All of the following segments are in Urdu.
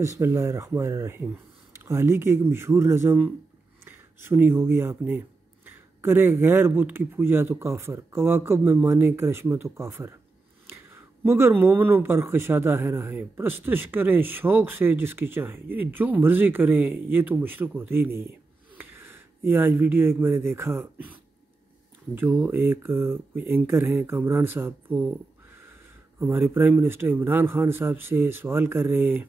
بسم اللہ الرحمن الرحیم۔ حال ہی کی ایک مشہور نظم سنی ہوگی آپ نے، کرے غیر بت کی پوجا تو کافر، کواکب میں مانے کرشمہ تو کافر، مگر مومنوں پر کشادہ ہے راہیں، پرستش کریں شوق سے جس کی چاہیں، یعنی جو مرضی کریں یہ تو مشرک ہوتے ہی نہیں ہے۔ یہ آج ویڈیو ایک میں نے دیکھا، جو ایک کوئی اینکر ہیں کامران صاحب، وہ ہمارے پرائم منسٹر عمران خان صاحب سے سوال کر رہے ہیں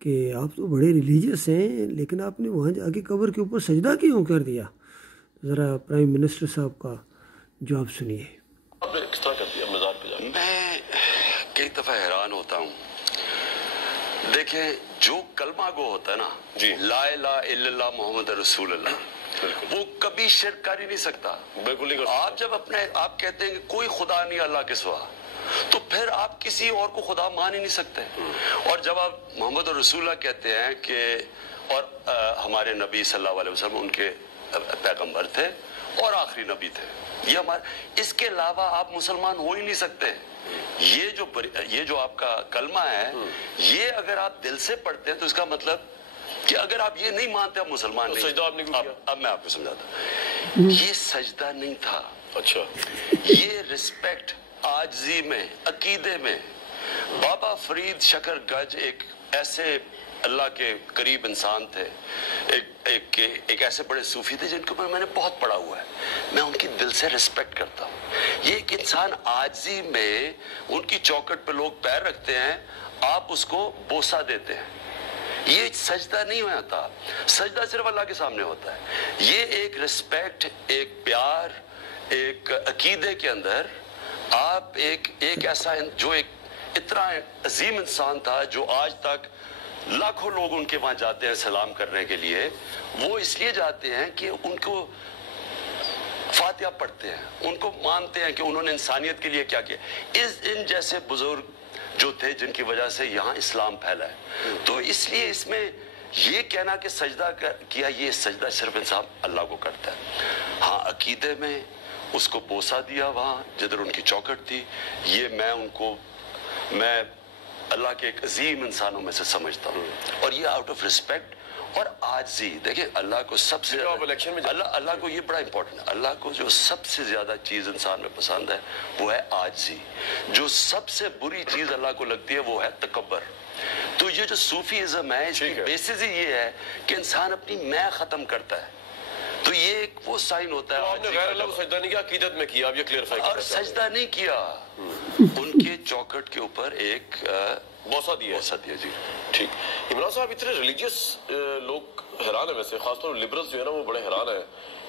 کہ آپ تو بڑے ریلیجیس ہیں، لیکن آپ نے وہاں جا کے قبر کے اوپر سجدہ کیوں کر دیا؟ ذرا پرائم منسٹر صاحب کا جواب سنیے۔ میں کئی دفعہ حیران ہوتا ہوں، دیکھیں جو کلمہ گو ہوتا ہے نا، لا الہ الا اللہ محمد رسول اللہ، وہ کبھی شرک کر ہی نہیں سکتا۔ بالکل نہیں۔ آپ جب آپ کہتے ہیں کہ کوئی خدا نہیں اللہ کے سوا، تو پھر آپ کسی اور کو خدا مان ہی نہیں سکتے۔ اور جب آپ محمد رسول اللہ کہتے ہیں کہ اور ہمارے نبی صلی اللہ علیہ وسلم ان کے پیغمبر تھے اور آخری نبی تھے، یہ ہمارے، اس کے علاوہ آپ مسلمان ہو ہی نہیں سکتے۔ یہ جو آپ کا کلمہ ہے، یہ اگر آپ دل سے پڑھتے ہیں تو اس کا مطلب کہ اگر آپ یہ نہیں مانتے آپ مسلمان نہیں۔ سجدہ آپ نے کیا؟ اب میں آپ کو سمجھاتا ہوں، یہ سجدہ نہیں تھا۔ اچھا، یہ رسپیکٹ عاجزی میں، عقیدے میں۔ بابا فرید شکر گج ایک ایسے اللہ کے قریب انسان تھے، ایک ایسے بڑے صوفی تھے جن کو میں نے بہت پڑھا ہوا ہے، میں ان کی دل سے رسپیکٹ کرتا ہوں۔ یہ ایک انسان عاجزی میں، ان کی چوکٹ پہ لوگ پیر رکھتے ہیں، آپ اس کو بوسہ دیتے ہیں، یہ سجدہ نہیں ہوتا۔ سجدہ صرف اللہ کے سامنے ہوتا ہے۔ یہ ایک رسپیکٹ، ایک پیار، ایک عقیدے کے اندر آپ ایک ایسا جو ایک اتنا عظیم انسان تھا، جو آج تک لاکھوں لوگ ان کے وہاں جاتے ہیں سلام کرنے کے لیے، وہ اس لیے جاتے ہیں کہ ان کو فاتحہ پڑھتے ہیں، ان کو مانتے ہیں کہ انہوں نے انسانیت کے لیے کیا کیا۔ ان جیسے بزرگ جو تھے جن کی وجہ سے یہاں اسلام پھیلا ہے، تو اس لیے اس میں یہ کہنا کہ سجدہ کیا، یہ سجدہ صرف انسان اللہ کو کرتا ہے۔ ہاں، عقیدے میں اس کو بوسہ دیا وہاں جدھر ان کی چوکٹ تھی، یہ میں اللہ کے ایک عظیم انسانوں میں سے سمجھتا ہوں، اور یہ آؤٹ آف رسپیکٹ اور عاجزی۔ دیکھیں اللہ کو سب سے اللہ کو یہ بڑا امپورٹنٹ ہے، اللہ کو جو سب سے زیادہ چیز انسان میں پسند ہے وہ ہے عاجزی۔ جو سب سے بری چیز اللہ کو لگتی ہے وہ ہے تکبر۔ تو یہ جو صوفیزم ہے، اس کی بیسس ہی یہ ہے کہ انسان اپنی میں ختم کرتا ہے، تو یہ ایک وہ سائن ہوتا ہے۔ آپ نے غیر اللہ کو سجدہ نہیں کیا، عقیدت میں کیا، آپ یہ کلیئرفائی کریں۔ اور سجدہ نہیں کیا، ان کے چوکٹ کے اوپر ایک بوسہ دیا جی۔ ٹھیک۔ عمران صاحب، اتنے ریلیجیس لوگ حیران ہیں، ویسے خاص طور لیبرلز جو ہے نا وہ بڑے حیران ہیں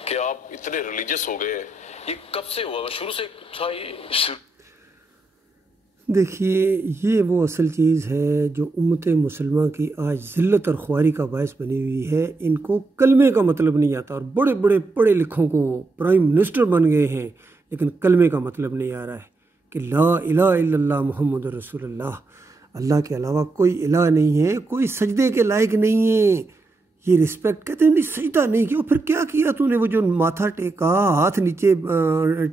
کہ آپ اتنے ریلیجیس ہو گئے، یہ کب سے ہوا؟ شروع سے تھا یہ؟ دیکھیے، یہ وہ اصل چیز ہے جو امت مسلمہ کی آج ذلت اور خواری کا باعث بنی ہوئی ہے۔ ان کو کلمے کا مطلب نہیں آتا، اور بڑے بڑے پڑھے لکھوں کو پرائم منسٹر بن گئے ہیں، لیکن کلمے کا مطلب نہیں آ رہا ہے کہ لا الہ الا اللہ محمد رسول اللہ، اللہ کے علاوہ کوئی الہ نہیں ہے، کوئی سجدے کے لائق نہیں ہے۔ یہ رسپیکٹ کہتے ہیں نہیں، سجدہ نہیں کیا، پھر کیا کیا تو نے؟ وہ جو ماتھا ٹیکا، ہاتھ نیچے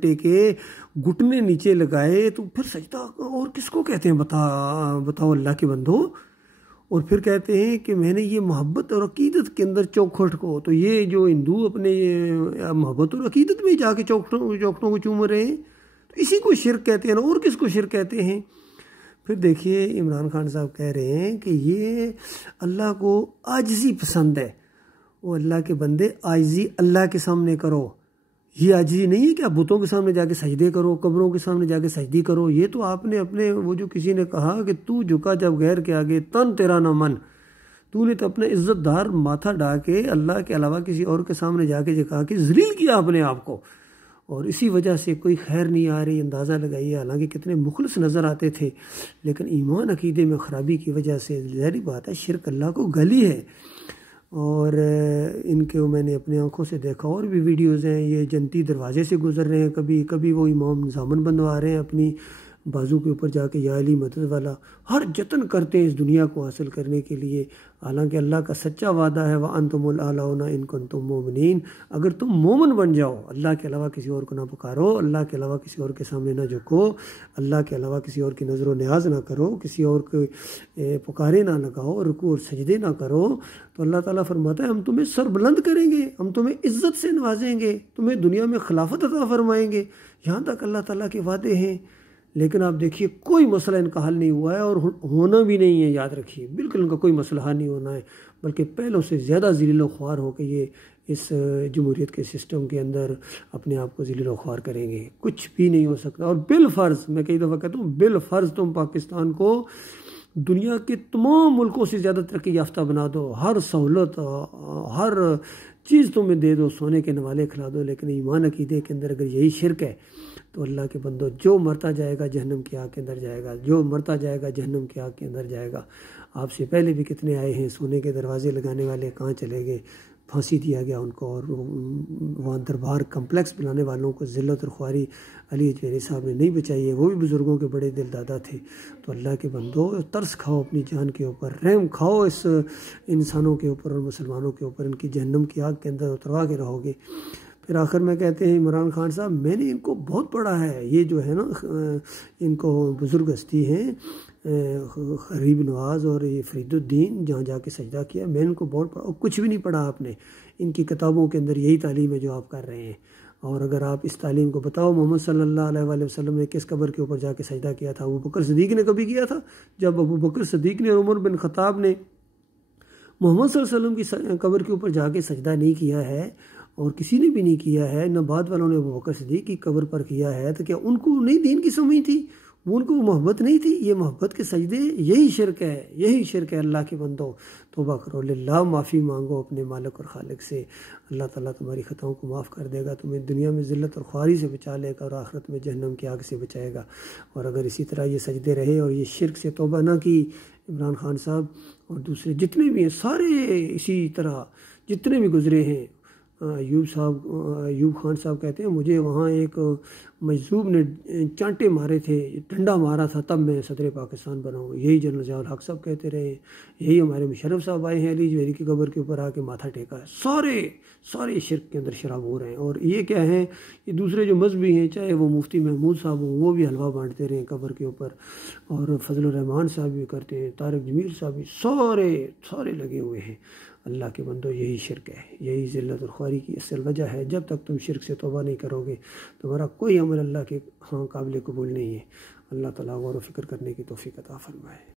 ٹیکے، گھٹنے نیچے لگائے، تو پھر سجدہ اور کس کو کہتے ہیں؟ بتاؤ اللہ کے بندو۔ اور پھر کہتے ہیں کہ میں نے یہ محبت اور عقیدت کے اندر چوکھٹ کو، تو یہ جو ہندو اپنے محبت اور عقیدت میں جا کے چوکھٹوں کو چوم رہے ہیں، تو اسی کو شرک کہتے ہیں نا، اور کس کو شرک کہتے ہیں؟ پھر دیکھیے، عمران خان صاحب کہہ رہے ہیں کہ یہ اللہ کو عاجزی پسند ہے، وہ اللہ کے بندے عاجزی اللہ کے سامنے کرو۔ یہ عاجزی نہیں ہے کہ آپ بتوں کے سامنے جا کے سجدے کرو، قبروں کے سامنے جا کے سجدی کرو۔ یہ تو آپ نے اپنے، وہ جو کسی نے کہا کہ تو جھکا جب غیر کے آگے تن تیرا نہ من، تو نے تو اپنے عزت دار ماتھا ڈا کے اللہ کے علاوہ کسی اور کے سامنے جا کے جھکا کے ذلیل کیا اپنے آپ کو، اور اسی وجہ سے کوئی خیر نہیں آ رہی۔ اندازہ لگائیے، حالانکہ کتنے مخلص نظر آتے تھے، لیکن ایمان عقیدے میں خرابی کی وجہ سے ظاہری بات ہے شرک اللہ کو گلی ہے۔ اور ان کے میں نے اپنے آنکھوں سے دیکھا، اور بھی ویڈیوز ہیں، یہ جنتی دروازے سے گزر رہے ہیں، کبھی وہ امام نظامن بنوا رہے ہیں اپنی بازو کے اوپر جا کے یا علی مدد والا، ہر جتن کرتے ہیں اس دنیا کو حاصل کرنے کے لیے، حالانکہ اللہ کا سچا وعدہ ہے وَأَنْتُمُ الْأَعْلَوْنَ إِن كُنتُم مُؤْمِنِينَ، اگر تم مومن بن جاؤ، اللہ کے علاوہ کسی اور کو نہ پکارو، اللہ کے علاوہ کسی اور کے سامنے نہ جھکو، اللہ کے علاوہ کسی اور کی نظر و نیاز نہ کرو، کسی اور کے پکارے نہ لگاؤ، رکوع اور سجدے نہ کرو، تو اللہ تعالیٰ فرماتا ہے ہم تمہیں سر بلند کریں گے، ہم تمہیں عزت سے نوازیں گے، تمہیں دنیا میں خلافت عطا فرمائیں گے۔ یہاں تک اللہ تعالیٰ کے وعدے ہیں، لیکن آپ دیکھیے کوئی مسئلہ ان کا حل نہیں ہوا ہے، اور ہونا بھی نہیں ہے، یاد رکھیے بالکل ان کا کوئی مسئلہ حل نہیں ہونا ہے، بلکہ پہلوں سے زیادہ ذلیل و خوار ہو کے یہ اس جمہوریت کے سسٹم کے اندر اپنے آپ کو ذلیل و خوار کریں گے۔ کچھ بھی نہیں ہو سکتا، اور بالفرض میں کئی دفعہ کہتا ہوں بالفرض تم پاکستان کو دنیا کے تمام ملکوں سے زیادہ ترقی یافتہ بنا دو، ہر سہولت ہر چیز تمہیں دے دو، سونے کے نوالے کھلا دو، لیکن ایمان عقیدے کے اندر اگر یہی شرک ہے تو اللہ کے بندو جو مرتا جائے گا جہنم کی آگ کے اندر جائے گا، جو مرتا جائے گا جہنم کی آگ کے اندر جائے گا۔ آپ سے پہلے بھی کتنے آئے ہیں، سونے کے دروازے لگانے والے کہاں چلے گئے، پھانسی دیا گیا ان کو، اور وہاں دربار کمپلیکس بنانے والوں کو ذلت اور خواری علی اجمیری صاحب نے نہیں بچائی ہے، وہ بھی بزرگوں کے بڑے دل دادا تھے۔ تو اللہ کے بندو ترس کھاؤ اپنی جان کے اوپر، رحم کھاؤ اس انسانوں کے اوپر اور مسلمانوں کے اوپر، ان کی جہنم کی آگ کے اندر اتروا کے رہو گے۔ پھر آخر میں کہتے ہیں عمران خان صاحب میں نے ان کو بہت پڑھا ہے، یہ جو ہے نا ان کو بزرگ ہستی ہیں غریب نواز اور یہ فرید الدین، جہاں جا کے سجدہ کیا، میں ان کو بہت پڑھا، اور کچھ بھی نہیں پڑھا آپ نے، ان کی کتابوں کے اندر یہی تعلیم ہے جو آپ کر رہے ہیں۔ اور اگر آپ اس تعلیم کو بتاؤ محمد صلی اللہ علیہ وآلہ وسلم نے کس قبر کے اوپر جا کے سجدہ کیا تھا؟ ابو بکر صدیق نے کبھی کیا تھا؟ جب ابو بکر صدیق نے اور عمر بن خطاب نے محمد صلی اللہ علیہ وسلم کی قبر کے اوپر جا کے سجدہ نہیں کیا ہے، اور کسی نے بھی نہیں کیا ہے، نہ بعد والوں نے ابو بکر صدیق کی قبر پر کیا ہے، تو کیا ان کو نہیں دین کی سمجھ تھی؟ وہ ان کو محبت نہیں تھی؟ یہ محبت کے سجدے یہی شرک ہے، یہی شرک ہے۔ اللہ کے بندو توبہ کرو، للہ معافی مانگو اپنے مالک اور خالق سے، اللہ تعالیٰ تمہاری خطاؤں کو معاف کر دے گا، تمہیں دنیا میں ذلت اور خواری سے بچا لے گا، اور آخرت میں جہنم کی آگ سے بچائے گا۔ اور اگر اسی طرح یہ سجدے رہے اور یہ شرک سے توبہ نہ کی، عمران خان صاحب اور دوسرے جتنے بھی ہیں سارے اسی طرح جتنے بھی گزرے ہیں، ایوب خان صاحب کہتے ہیں مجھے وہاں ایک مجذوب نے چانٹے مارے تھے، ڈنڈا مارا تھا، تب میں صدر پاکستان بنا ہوں۔ یہی جنرل ضیاء الحق صاحب کہتے رہے، یہی ہمارے مشرف صاحب آئے ہیں علی اجمیری کی قبر کے اوپر آ کے ماتھا ٹیکا ہے۔ سارے شرک کے اندر شراب ہو رہے ہیں۔ اور یہ کیا ہے، یہ دوسرے جو مذہبی ہیں، چاہے وہ مفتی محمود صاحب ہوں، وہ بھی حلوہ بانٹتے رہے ہیں قبر کے اوپر، اور فضل الرحمان صاحب بھی کرتے ہیں، طارق جمیل صاحب بھی، سارے لگے ہوئے ہیں۔ اللہ کے بندو یہی شرک ہے، یہی ذلت اور خواری کی اصل وجہ ہے۔ جب تک تم شرک سے توبہ نہیں کرو گے تمہارا کوئی عمل اللہ کے ہاں قابل قبول نہیں ہے۔ اللہ تعالیٰ غور و فکر کرنے کی توفیق عطا فرمائے۔